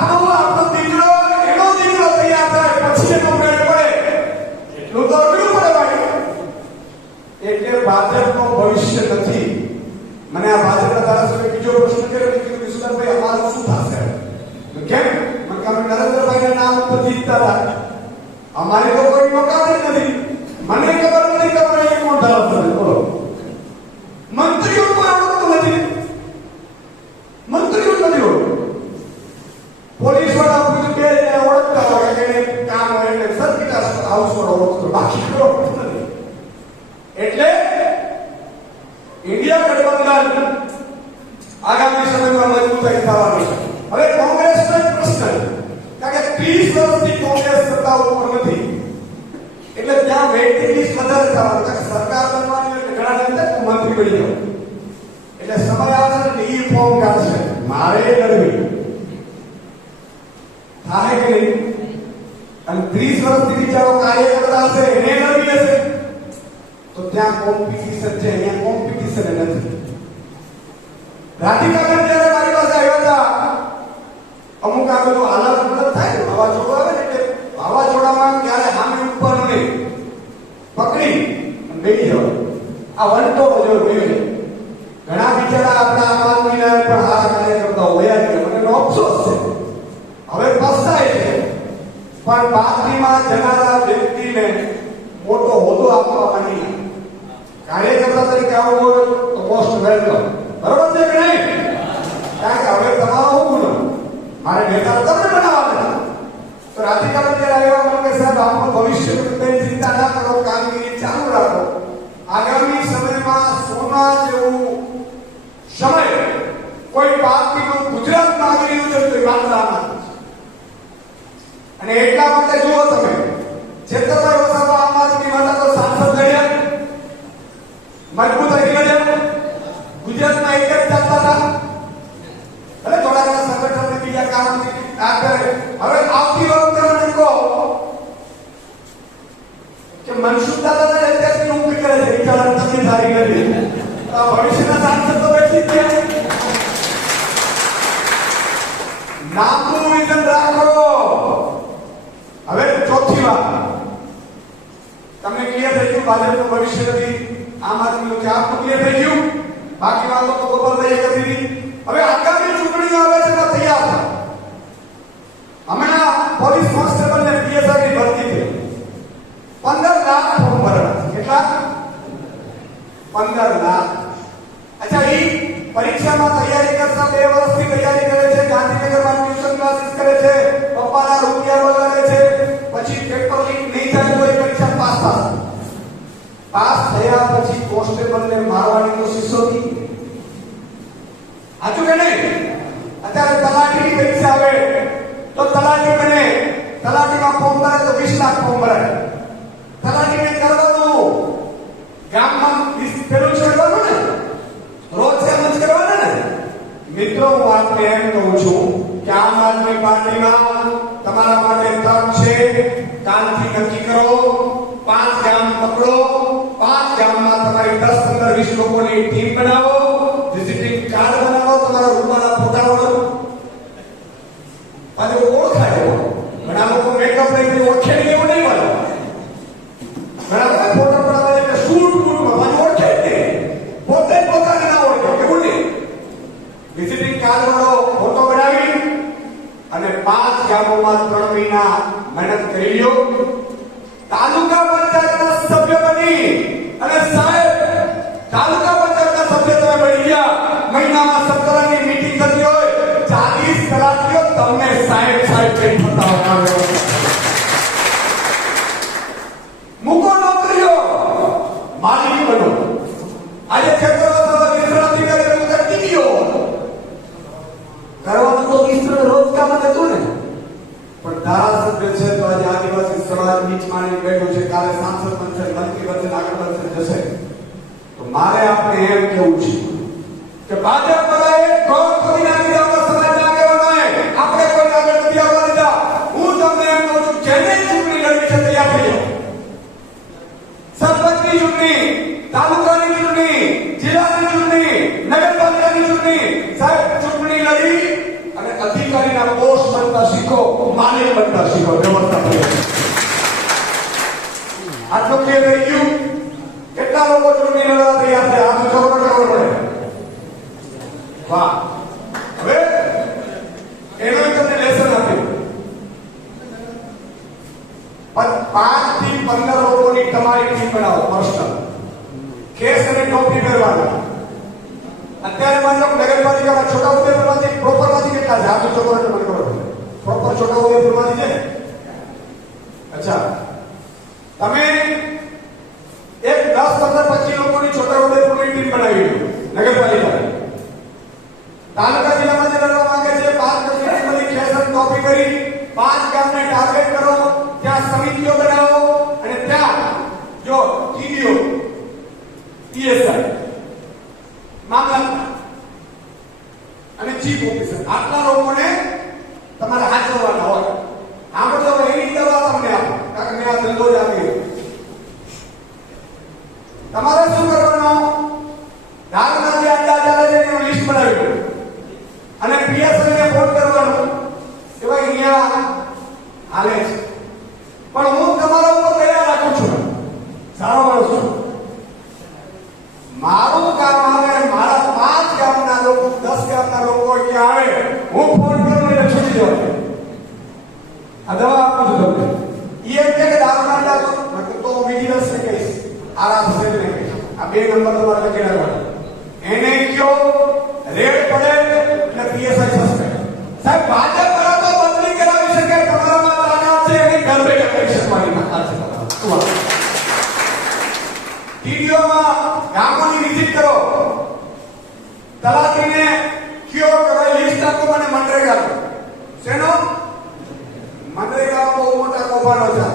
આપણો દીકરો એનો દીકરો તૈયાર થાય પછી એનો મેળ પડે એટલું તો અઘરું પડે ભાઈ. એટલે ભાજપનો ભવિષ્ય નથી. મને આ ભાજપના ધારાસભ્ય બીજો પ્રશ્ન કર્યો કે વિશ્વનાથભાઈ અમારું શું થશે? કેમ? મને કહ્યું નરેન્દ્રભાઈના નામ ઉપર જીતતા હતા, અમારી તો કોઈ મકાન જ નથી. મને ખબર નથી કે મને કોણ ધારાસભ્ય બોલો. મંત્રીઓ કોઈ ઓળખતું નથી, મંત્રીઓ નથી ઓળખતું. પોલીસ વાળા પૂછે કે એને ઓળખતા હોય કે એને કામ હોય એટલે સર્કિટ હાઉસ વાળો ઓળખતો, બાકી કોઈ ઓળખતું નથી. એટલે ઇન્ડિયા ગઠબંધન આગામી સમયમાં મજબૂતાઈ થવાની છે. હવે કોંગ્રેસનો એક પ્રશ્ન, કારણ કે 30 વર્ષથી કોંગ્રેસ સત્તા ઉપર નથી એટલે ત્યાં વેઇટિંગ લિસ્ટ વધારે થવાનું છે. સરકાર બનવાની એટલે ઘણા જણ મંત્રી બની જાય એટલે સમય આવશે ડી ફોર્મ કાઢશે, મારે લડવી થાય કે નહીં. અને 30 વર્ષથી બિચારો કાર્યકર્તા હશે એને લડવી હશે તો ત્યાં કોમ્પિટિશન છે, અહીંયા કોમ્પિટિશન નથી. રાધિકાબેન જ્યારે મારી પાસે આવ્યા હતા, અમુક આ બધું હાલત થાય ને વાવાઝોડું આવે ને એટલે વાવાઝોડામાં ક્યારે સામે ઉપર નહીં પકડી બેસી જવાય. આ વંટો બધો જોયો. ઘણા બિચારા આપણા આમ આદમીના પણ હારા કાર્યકર્તા હોયા છે, મને એનો અફસોસ છે. હવે પસ્તાય છે પણ પાર્ટીમાં જનારા વ્યક્તિને મોટો હોદ્દો આપવામાં નહીં. કાર્યકર્તા તરીકે આવું હોય તો મોસ્ટ વેલકમ, બરોબર છે કે નહીં? કારણ કે હવે તમારો હું ગુનો, મારે નેતા તમને બનાવવાના. તો રાધિકાબેન જ્યારે આવ્યા મને કે સાહેબ આપણું ભવિષ્ય પ્રત્યે ચિંતા ના કરો, કામગીરી ચાલુ રાખો. આગામી સમયમાં સોના જેવું સમય કોઈ પાર્ટીનું ગુજરાતમાં આવી રહ્યું છે તો માત્ર આમાં. અને એટલા માટે જુઓ તમે છેતરભાઈ વસાવા આમ આદમી માટે તો સાંસદ રહ્યા, મજબૂતાઈ ગયા. ગુજરાતમાં એક જ ચાલતા હતા, ભલે થોડા ઘણા સંગઠન બીજા કામ આ કરે. હવે આવતી વખતે મને કહો કે મનસુખ દાદાને અત્યારથી ઊંઘ કરે છે, બિચારા તકલીફ સારી કરી ભવિષ્યના સાંસદ તો બેસી જ ગયા. નામનું વિઝન રાખો. હવે ચોથી વાત તમને ક્લિયર થઈ ગયું, ભાજપનું ભવિષ્ય નથી, આમ આદમીનું છે, આપનું ક્લિયર થઈ ગયું. બાકી વાતો તો ગોપાલભાઈએ કરી દીધી. હવે આગામી ચૂંટણીઓ આવે છે તો તૈયાર થાય. હમણાં પોલીસ કોન્સ્ટેબલ ને પીએસઆઈ ની ભરતી થઈ, 15 લાખ ફોર્મ ભરેલા. કેટલા? 15 લાખ. અચ્છા, એ પરીક્ષામાં તૈયારી કરતા 2 વર્ષથી તૈયારી કરે છે, ગાંધીનગરમાં ટ્યુશન ક્લાસીસ કરે છે, પપ્પાના રૂપિયા બગાડે છે, પછી પેપર લીક નહીં થાય તો એ પરીક્ષા પાસ થશે. પાસ થયા પછી કોન્સ્ટેબલને મારવાની કોશિશો થઈ. સાચું કે નહીં? અત્યારે તલાટીની પરીક્ષા આવે તો તલાટી બને, તલાટીમાં ફોર્મ ભરે તો 20 લાખ ફોર્મ ભરે. તલાટીને કરવાનું ગામમાં પેલું છોડવાનું ને, રોજ સેમ જ કરવાના ને. મિત્રો, હું આપને એમ કહું છું કે આમ આદમી પાર્ટીમાં તમારા માટે તક છે. કાલથી નક્કી કરો, 5 ગામ પકડો, 5 ગામમાં તમારી 10, 15, 20 લોકોની ટીમ બનાવો, વિઝિટિંગ કાર્ડ બનાવો, તમારા રૂપાના ફોટા વાળો પાછો ઓળખાય. ઘણા લોકો મેકઅપ લઈને ઓળખે નહીં એવું નહીં મળે. ઘણા લોકો ફોટા પડાવે એટલે શૂટ બૂટમાં પાછું ઓળખે જ નહીં, પોતે પોતાને ના ઓળખે એવું નહીં. વિઝિટિંગ કાર્ડ વાળો ફોટો બનાવી અને 5 ગામોમાં 3 મહિના મહેનત કરી લ્યો. તાલુકા પંચાયતના સભ્ય બની અને સાહેબ તાલુકા પંચાયતના સભ્ય તમે બની ગયા, મહિનામાં 17 ની મીટિંગ થતી હોય, 40 કલાકીઓ તમને સાહેબ સાહેબ કઈ થતા હોય. મૂકો નોકરીઓ, માલિક બનો. આજે ક્ષેત્રમાં વિસ્તરણ અધિકારી કરતી ગયો કરવાનું તો વિસ્તરણ રોજ કામ હતું ને, પણ ધારાસભ્ય છે તો આજે આદિવાસી સમાજ નીચ માની બેઠું છે, કાલે સાંસદ બનશે, મંત્રી બનશે, આગળ બનશે, જશે. તો મારે આપણે એમ કેવું છે કે ભાજપ વાળા એક ગોળ ખોદી નાખી આપણા સમાજના આગેવાનોએ. આપણે કોઈ આગળ નથી આવવા દીધા. હું તમને એમ કહું છું, જેને ચૂંટણી લડવી છે તૈયાર થઈ જાઓ. સરપંચની ચૂંટણી, તાલુકાની ચૂંટણી, જિલ્લાની ચૂંટણી, નગરપાલિકાની ચૂંટણી, સાહેબ ચૂંટણી લડી અને અધિકારીના પોસ્ટ બનતા માલિક બનતા શીખો વ્યવસ્થા થઈ આટલું ક્લિયર થઈ ગયું કેટલા લોકો ચૂંટણી લડવા તૈયાર છે આ તો ખબર પડે વાહ હવે એનો તમને લેસન આપ્યું 5 થી 15 લોકોની તમારી ટીમ બનાવો પર્સનલ કેસ અને ટોપી પહેરવાના અત્યારે માનો નગરપાલિકામાં છોટાઉદેપુરમાંથી પ્રોપરમાંથી કેટલા છે આ તો છોકરો મને ખબર પ્રોપર છોટાઉદેપુરમાંથી છે અચ્છા તમે એક 10 15 25 લોકોની છોટાઉદેપુરની ટીમ બનાવી લો નગરપાલિકાની તાલુકા જિલ્લામાંથી લડવા માંગે છે 5 કચેરીમાંથી કેસ અને ટોપી કરી 5 ગામને ટાર્ગેટ કરો ત્યાં સમિતિઓ બનાવો અને ત્યાં જો ટીડીઓ પીએસઆઈ મામલતદાર અને ચીફ ઓફિસર આટલા લોકોને તમારે હાજરવાના હોય આમ તો એની દવા તમને આપો કારણ કે આ ધંધો જ આવી તમારે શું કરવાનું ધારના જે અંદાજ આવે છે એનું લિસ્ટ બનાવી દો અને પીએસઆઈ ને ફોન કરવાનો કે ભાઈ અહીંયા હાલે છે પણ હું તમારા ઉપર તૈયાર રાખું છું સારો માણસ છું મારું કામ આવે મારા 5 ગામના લોકો 10 ગામના લોકો કે આવે હું ફોન કરું એટલે છૂટી જવાય આ દવા આપું છું તમને એ એમ કે દારૂ ના લાગો તો વિજિલન્સ ને કહીશ આરામ છે ને કહીશ આ 2 નંબર તમારે લખી રાખવાના એને કયો રેડ પડે એટલે પીએસઆઈ સસ્પેન્ડ સાહેબ ભાજપ વાળા તો બદલી કરાવી શકે તમારામાં તાકાત છે એની ઘર બેઠા કરી શકવાની તાકાત છે ટીડીઓમાં ગામોની વિઝિટ કરો તલાટીને કયો કે ભાઈ લિસ્ટ આપો મને મનરેગા શેનો મનરેગા બહુ મોટા કૌભાંડો છે